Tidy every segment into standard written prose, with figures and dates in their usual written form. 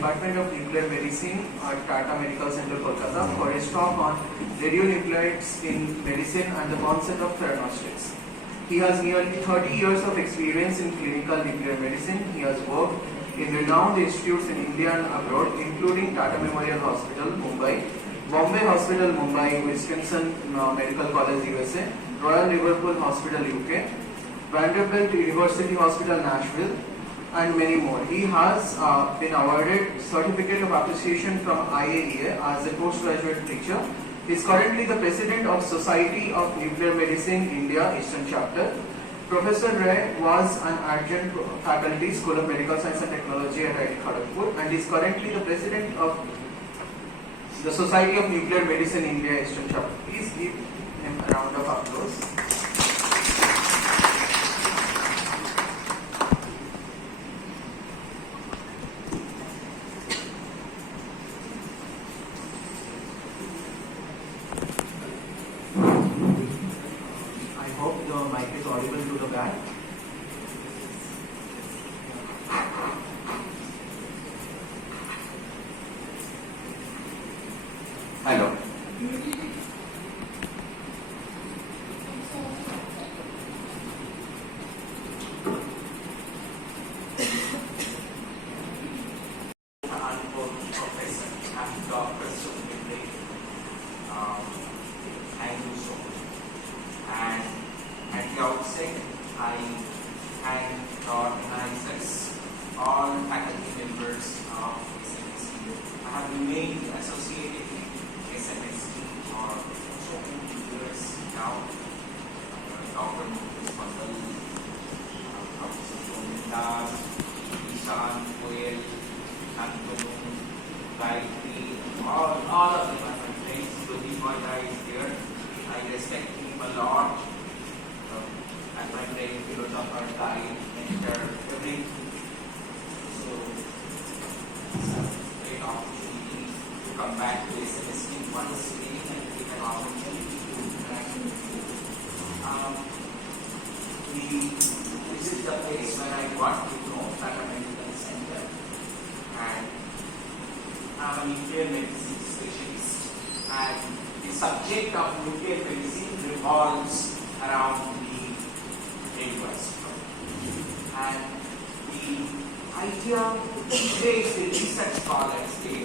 Department of Nuclear Medicine at TATA Medical Center, Kolkata for his talk on radionuclides in medicine and the concept of theranostics. He has nearly 30 years of experience in clinical nuclear medicine. He has worked in renowned institutes in India and abroad, including Tata Memorial Hospital, Mumbai, Bombay Hospital, Mumbai, Wisconsin Medical College, USA, Royal Liverpool Hospital, UK, Vanderbilt University Hospital, Nashville, and many more. He has been awarded Certificate of Appreciation from IIT as a postgraduate teacher. He is currently the President of Society of Nuclear Medicine India Eastern Chapter. Professor Ray was an adjunct faculty, School of Medical Science and Technology at IIT Kharagpur, and is currently the President of the Society of Nuclear Medicine India Eastern Chapter. Please give him a round of applause. Hello. Professor and Dr. Soumendranath, thank you so much. And at the outset, I thank the organizers, all faculty members of SMSC. I have remained associated with SMSC for so many years now. Dr. Mukesh Pandal, Dr. Soumendranath, Ishan, Koel, Antonu, Gayatri, all of them are my friends. Jyoti Mata is there. I respect him a lot. And my friend philosopher, guide, mentor, everything. So it's a great opportunity to come back to SMSC once again and take an opportunity to interact with you. This is the place where I got to know TATA Medical Center, and I'm a nuclear medicine specialist, and the subject of nuclear medicine revolves around the radioisotope. And the idea today is the research scholars day,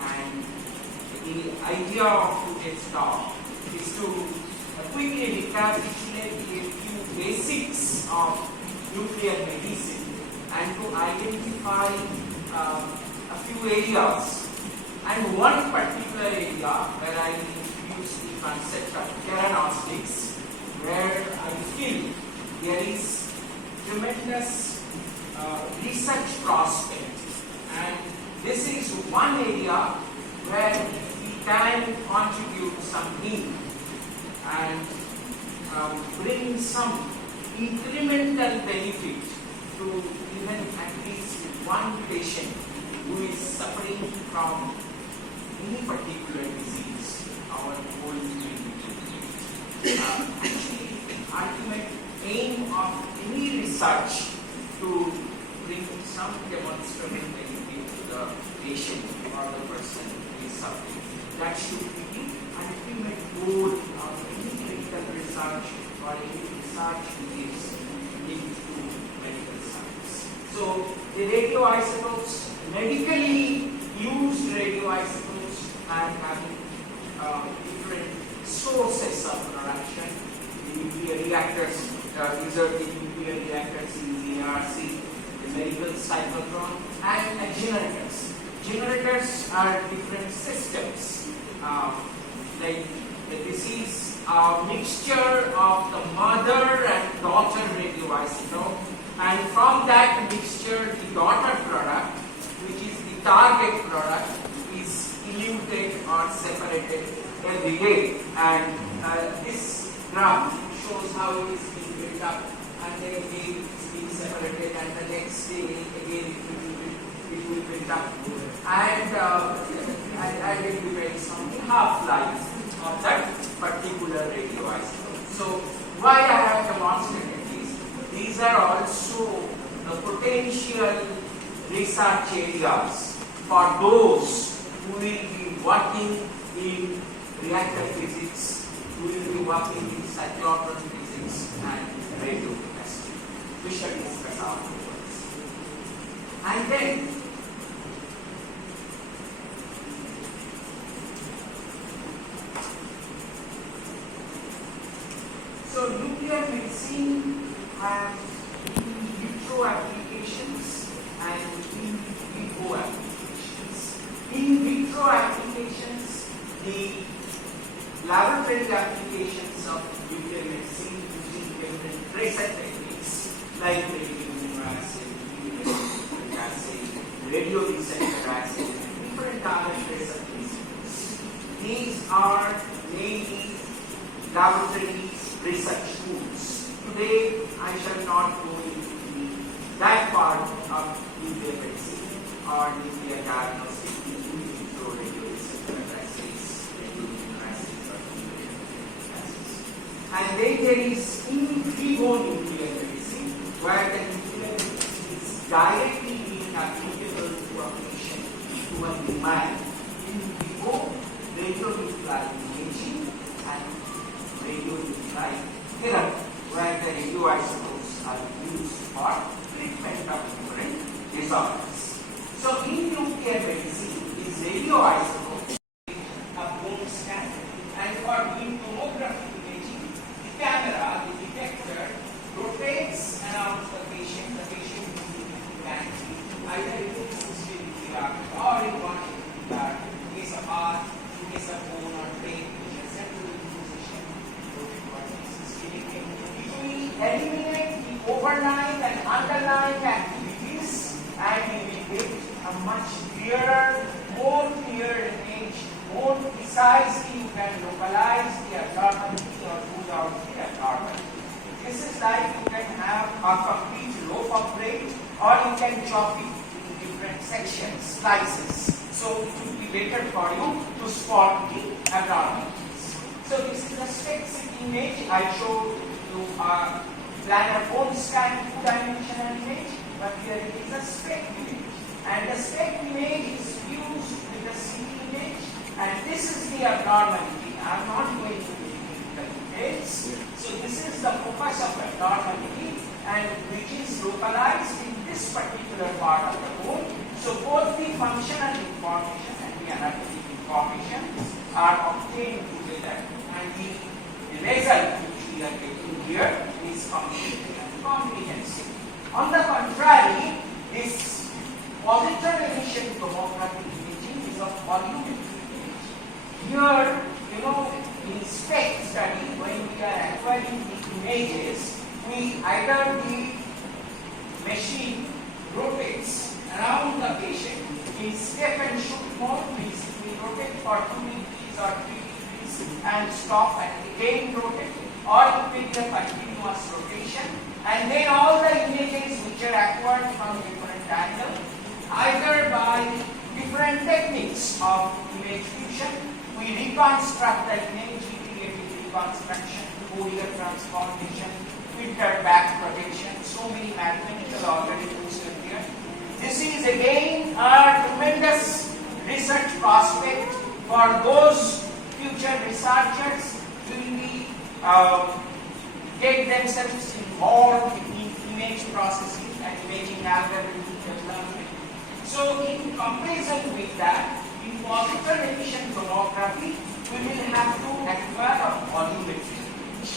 and the idea of today's talk is to quickly recapitulate a few basics of nuclear medicine and to identify a few areas. And one particular area where I introduce the concept of theranostics, where I feel there is tremendous research prospect, and this is one area where we can contribute something and bring some incremental benefit to even at least one patient who is suffering from any particular disease, our whole community. Actually, ultimate aim of any research to bring some demonstrable benefit to the patient or the person who is suffering. That should be the ultimate goal of any clinical research or any research which is linked to medical science. So the radioisotopes, medically used radioisotopes, and having different sources of production. The nuclear reactors, these are the nuclear reactors in the ARC, the medical cyclotron, and generators. Generators are different systems. Like this is a mixture of the mother and daughter radioisotope, and from that mixture, the daughter product, which is the target product, is eluted or separated every day. And this graph shows how it is being built up, and then again it is being separated, and the next day again it will build up. And I will be very some half-life of that particular radioisotope. So why I have demonstrated these are also the potential research areas for those who will be working in reactor physics, who will be working in cyclotron physics and radiochemistry. We shall discuss our topics. And then so nuclear medicine has in vitro applications and in vivo applications. In vitro applications, the laboratory applications of nuclear medicine using different tracer techniques like radioimmunotherapy, radio receptor assay, different other tracer techniques. These are mainly laboratory research tools. Today, I shall not go into that part of nuclear medicine or nuclear diagnostic in vitro radioreceptor assays, radioimmunoassays, or immunoassays. And then there is in vivo nuclear medicine, where the nuclear medicine is directly being applicable to a patient, to a demand. In vivo, radionuclide imaging and radionuclide therapy, where the radioisotopes are used for treatment of different disorders. So in nuclear medicine, this radioisotope a bone scan, and for doing tomography imaging, the camera, the detector, rotates around the patient can see either it is 60 degrees or in 180 degrees, in case of heart, in case of bone or brain, eliminate the overlying and underlying activities, and you will get a much clearer, more clear image, more precisely you can localize the abnormality or rule out the abnormality. This is like you can have a complete loaf of bread, or you can chop it in different sections, slices. So it will be better for you to spot the abnormalities. So this is a SPECT image. I showed you a planar bone scan 2-dimensional image, but here it is a SPECT image. And the SPECT image is fused with the CT image, and this is the abnormality. I am not going to the details. So this is the focus of abnormality, and which is localized in this particular part of the bone. So both the functional information and the anatomic information are obtained together, and the result which we are getting here is complete and comprehensive. On the contrary, this positron emission tomography imaging is a volumetric image. Here, in SPECT study, when we are acquiring the images, we either the machine rotates around the patient in step and shoot mode, means we rotate for 2 degrees or 3 degrees and stop and again rotate, or it will be a continuous rotation, and then all the images which are acquired from different angles, either by different techniques of image fusion, we reconstruct the image, integrated reconstruction, Fourier transformation, filter back projection, so many mathematical algorithms are here. This is again a tremendous research prospect for those future researchers who will be get themselves involved in image processing and imaging algorithm development. So in comparison with that, in positron emission tomography, we will have to acquire a volumetric image.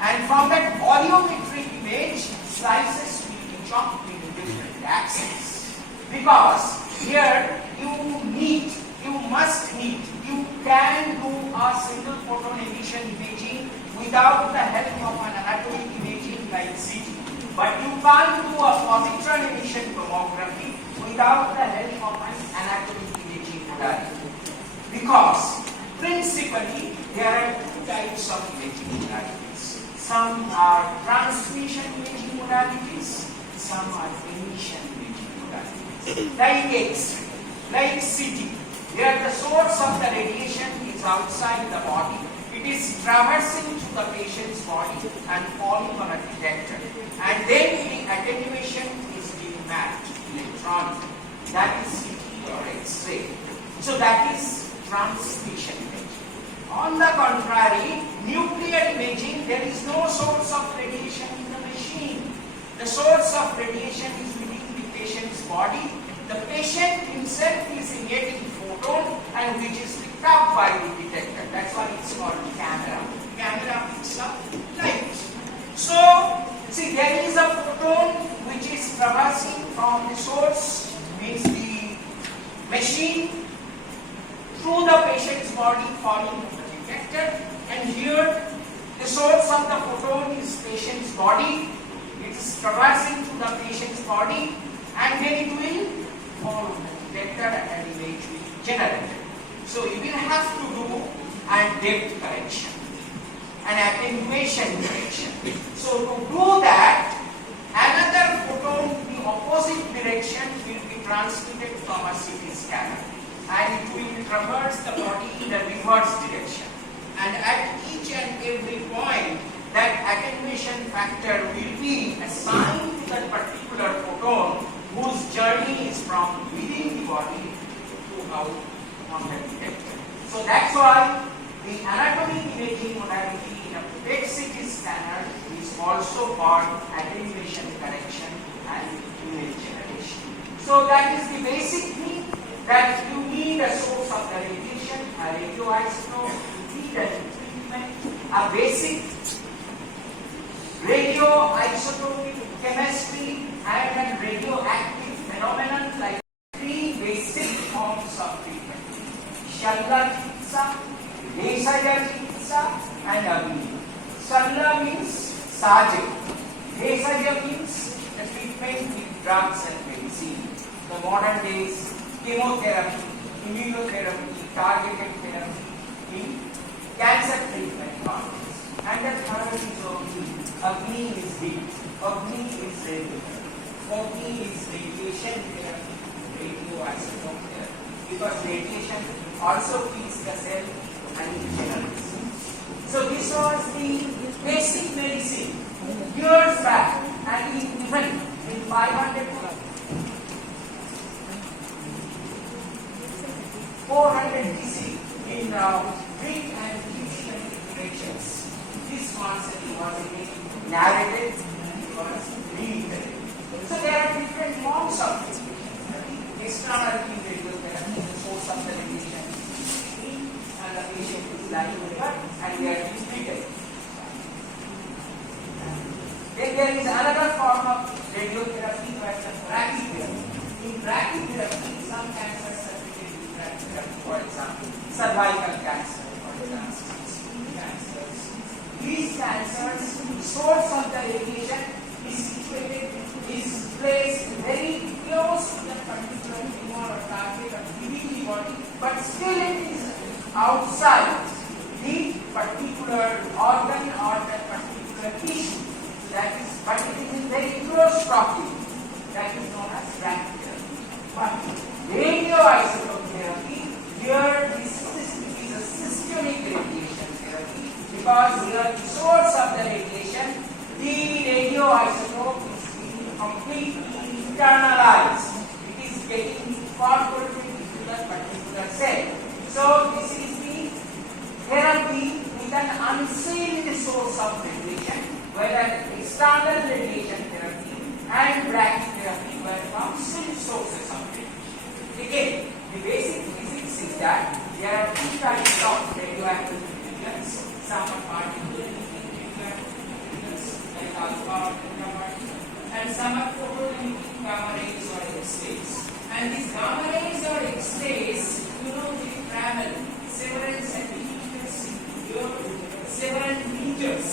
And from that volumetric image, slices will be chopped into different axes. Because here you can do a single photon emission imaging without the help of an anatomic imaging like CT. But you can't do a positron emission tomography without the help of an anatomic imaging modality. Because principally there are 2 types of imaging modalities. Some are transmission imaging modalities, some are emission imaging modalities. Like X-ray, like CT, where the source of the radiation is outside the body. It is traversing through the patient's body and falling on a detector. And then the attenuation is being mapped electronically. That is CT or transmission imaging. On the contrary, nuclear imaging, there is no source of radiation in the machine. The source of radiation is within the patient's body. The patient himself is emitting photon and which is picked up by the detector. That's why it's called camera. Camera picks up light. So, see, there is a photon which is traversing from the source, means the machine, through the patient's body falling to the detector, and here the source of the photon is patient's body. It is traversing through the patient's body and then it will fall on the detector and image will be generated. So you will have to do a depth correction, an attenuation correction. So to do that, another photon in the opposite direction will be transmitted from a CT scanner and it will traverse the body in the reverse direction. And at each and every point, that attenuation factor will be assigned to that particular photon whose journey is from within the body to out on the detector. So that's why the anatomic imaging modality in a PET CT scanner is also called attenuation correction and image generation. So that is the basic thing, that you need a source of the radiation, a radioisotope, you need a treatment, a basic radioisotopic chemistry and a radioactive phenomenon, like three basic forms of treatment: Shalla Chikitsa, Reasearch Chikitsa and Agni. Shalla means surgery. Reasearch means the treatment with drugs and medicine. The modern days chemotherapy, immunotherapy, targeted therapy in cancer treatment context. And the third is Agni is deep. Agni is radiation. Agni is radiation therapy, radioisotope therapy. Because radiation also kills the cell and regenerates. So this was the basic medicine years back, and even in 400 BC in Greek and Egyptian literations, this concept was narrated and it was reiterated. So there are different forms of it. External radiotherapy, the source of the radiation is and the patient is lying there and they are treated. Then there is another form of radiotherapy known as brachytherapy. In brachytherapy, some cancers are treated with brachytherapy, for example, cervical cancer, for example, skin cancers. These cancers, the source of the radiation is situated, is placed very close to the particular tumor or target or within the body, but still it is outside the particular organ or the particular tissue. That is, but it is in very close proximity. That is known as brachytherapy. But radioisotope therapy, here this is a systemic radiation therapy, because here the source of the radiation, the radioisotope is being completely internalized. It is getting incorporated into the particular cell. So this is the therapy with an unseen source of radiation, whether external radiation therapy and brachytherapy were from seen sources of radiation. Again, the basic physics is that there are two types of radioactive materials. Some are particle emitting radioactive, like alpha or beta particles, and some are photon-emitting gamma rays or X-rays. And these gamma rays or X-rays, they travel several centimeters, several meters.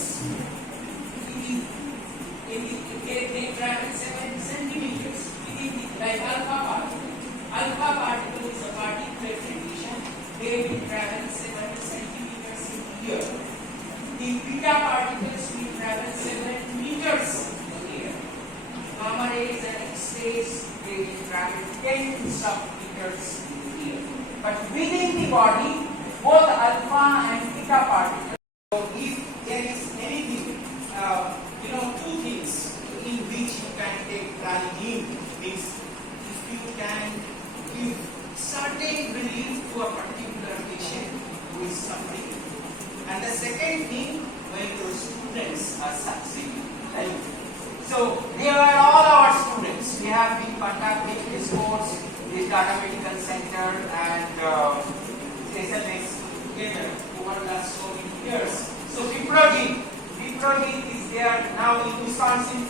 They travel 7 centimeters like alpha particle. Alpha particle is a particulate radiation. They will travel 7 centimeters in the air. The beta particles will travel 7 meters in the air. Gamma rays and X-rays, they will travel tens of meters in the air. But within the body, both alpha and beta particles. So if there is anything, two things in which you can take value is if you can give certain relief to a particular is suffering. And the second thing, when your students are succeeding. Right? So they are all our students. We have been conducting this course, this TATA Medical Center and SLX together over the last so many years. So Viprojit is there now in Wisconsin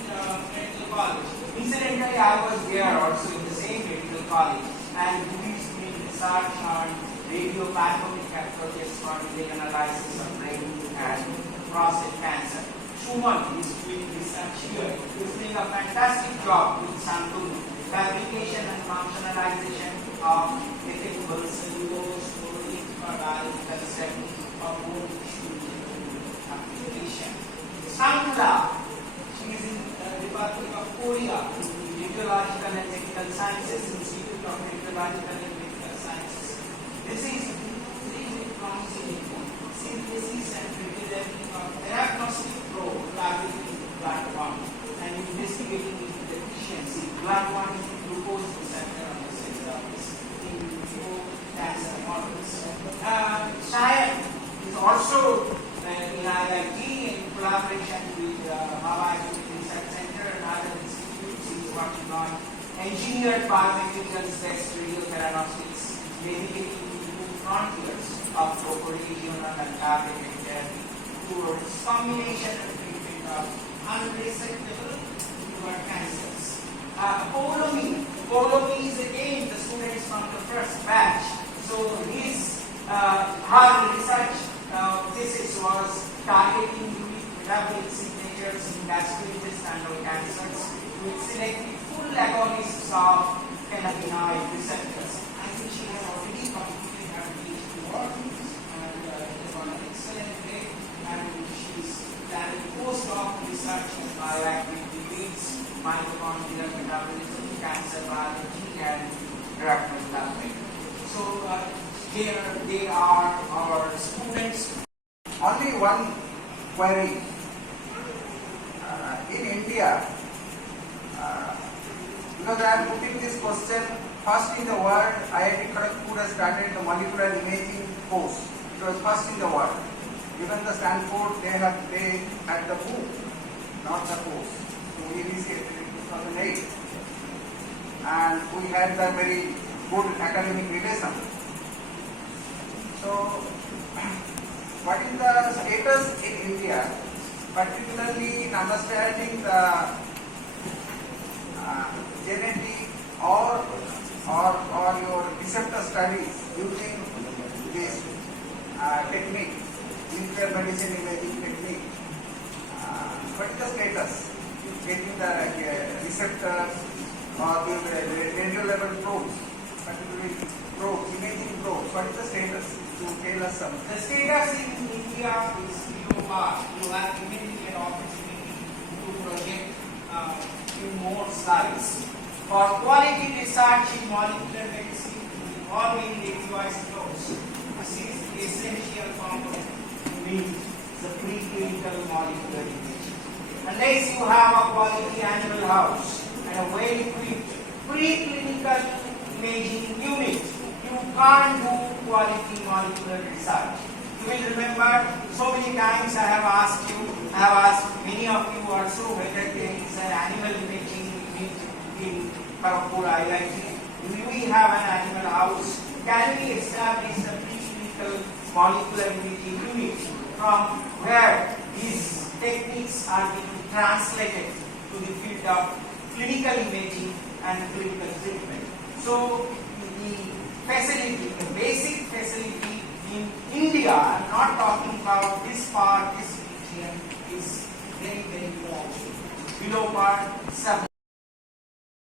Medical College. Incidentally, I was there also in the same medical college, and he is doing research on radio-pathogenic approaches for DNA analysis of brain and prostate cancer. Suman is doing research here. He is doing a fantastic job with sample fabrication and functionalization of detectable cellulose for biological setting of bone tissue application. Sangla, she is in the Republic of Korea, Radiological and Medical Sciences, Institute of Radiological and Medical Sciences. This is promising synthesis and redeveloping of diagnostic probe targeting blood and investigating its deficiency, blood glucose receptor on the cell surface in cancer models. Cheyenne is also in IIT in collaboration with Mobile Research Center and other institutes. He is working on engineered biomaterials-based radiotheranostics, dedicating to new frontiers of proto-regional and targeted therapy towards combination and treatment of unresectable tumor cancers. Polomi is again the students from the first batch. So her research thesis was targeting unique metabolic signatures in gastrointestinal cancers with selected full agonists of cannabinoid receptors. I think she has already completed her PhD work and is on an excellent way, and she's planning postdoc research in bioactive lipids, mitochondrial metabolism, cancer biology, and drug development. So here they are our students. Only one query. In India, because I am putting this question, first in the world, IIT Kharagpur has started the molecular imaging course. It was first in the world. Even the Stanford, they had the book, not the course. So we initiated in 2008. And we had the very good academic relation. So, what is the status in India, particularly in understanding the genetic or your receptor studies using this technique, nuclear medicine imaging technique? What is the status? Getting the receptors or the radio level probes, particularly probes, imaging probes. What is the status? To tell us something. The status in India is below. You have immediate opportunity to project in more slides. For quality research in molecular medicine involving radioisotopes, this is the essential component to meet the preclinical molecular imaging. Unless you have a quality animal house and a well-equipped preclinical imaging unit, you can't do quality molecular research. You will remember so many times I have asked many of you also whether there is an animal imaging unit in Kharagpur IIT. Do we have an animal house? Can we establish a preclinical molecular imaging unit from where these techniques are being translated to the field of clinical imaging and clinical treatment? So the basic facility in India, I'm not talking about this part, this region, is very, very low. Below part, sub